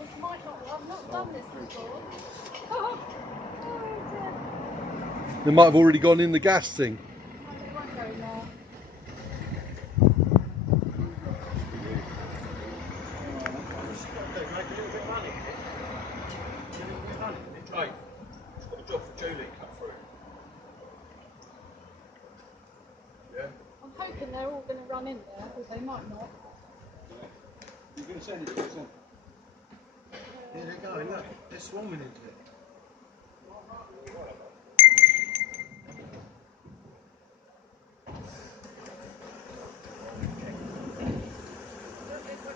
This might not work. I've not done this before. Oh dear. They might have already gone in the gas thing. No, they won't go in there. Hey, got a job for Julie cut through. Yeah? I'm hoping they're all going to run in there, but they might not. You're going to send it, you're going to send it. Here they go, look, they're swarming into it.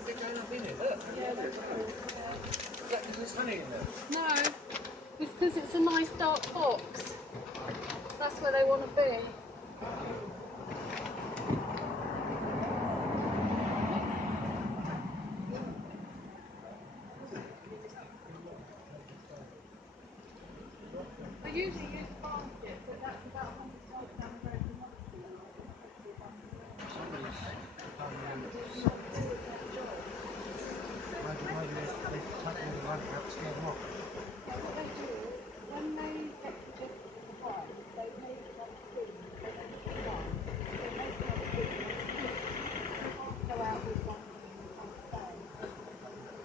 They're going up in it, look. Yeah, they're true. Yeah. There's honey in there. No, it's because it's a nice dark box. That's where they want to be. I usually use a basket, but that's about 100 yards down the road from us. Somebody's maybe they take all the rubbish out to scare them off. So what they do is, when they get to the hive, they make like a bin. They don't just run. They make like a bin. They can't go out with one thing and they can't stay.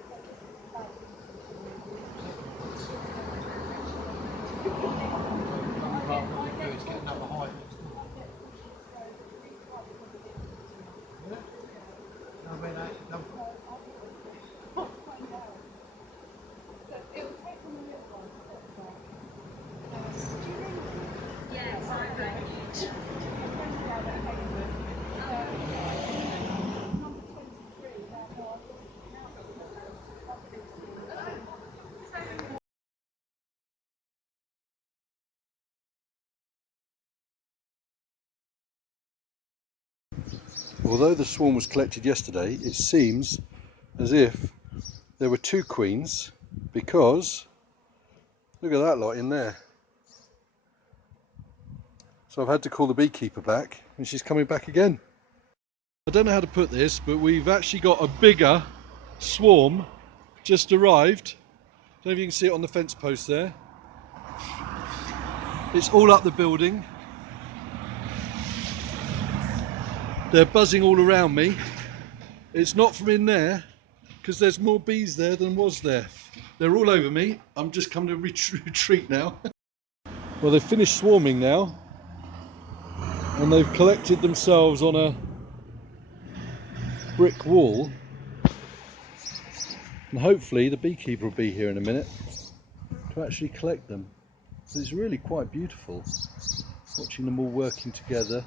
So they about What you do is get another hive next door. Yeah? Know where they come from? Although the swarm was collected yesterday, it seems as if there were two queens, because look at that lot in there. So I've had to call the beekeeper back and she's coming back again. I don't know how to put this, but we've actually got a bigger swarm just arrived. I don't know if you can see it on the fence post there. It's all up the building. They're buzzing all around me. It's not from in there, because there's more bees there than was there. They're all over me. I'm just coming to retreat now. Well, they've finished swarming now, and they've collected themselves on a brick wall, and hopefully the beekeeper will be here in a minute to actually collect them. So it's really quite beautiful watching them all working together.